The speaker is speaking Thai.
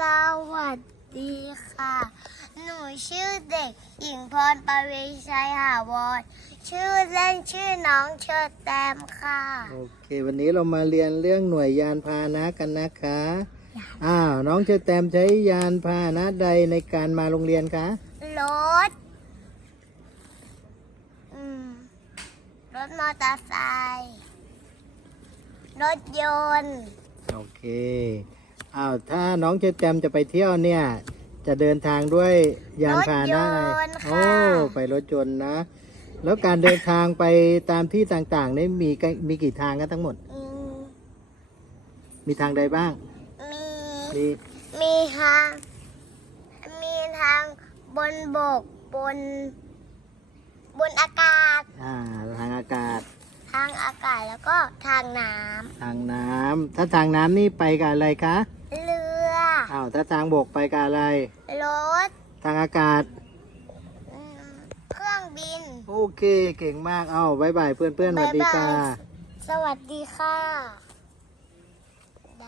สวัสดีค่ะ หนูชื่อเด็กหญิงพรปวีชัยหาวรชื่อเล่นชื่อน้องเชิดแตมค่ะ โอเค วันนี้เรามาเรียนเรื่องหน่วยยานพาหนะกันนะคะ อ้าว น้องเชอแตมใช้ยานพาหนะใดในการมาโรงเรียนคะ รถ อืม รถมอเตอร์ไซค์ รถยนต์ โอเค อ้าวถ้าน้องเชอแตมจะไปเที่ยวเนี่ย จะเดินทางด้วยยานพาหนะอะไรรถยนต์ค่ะ โอ้ไปรถยนต์นะ แล้วการเดินทางไปตามที่ต่างๆนี่มีกี่มีกี่ทางกันทั้งหมด อืมมีทางใดบ้าง มีมีมีทางมีทางบนบกบน บนอากาศ อ่า ทางอากาศ ทางอากาศ แล้วก็ทางน้ทางน้ำถ้าทางน้ำนี่ไปกับอะไรคะำเรืออ้าวถ้าทางบกไปกับอะไร รถทางอากาศ อืมเครื่องบิน โอเค เก่งมาก เอาบายบายเพื่อนๆสวัสดีบ๊ายบายค่ะสวัสดีค่ะ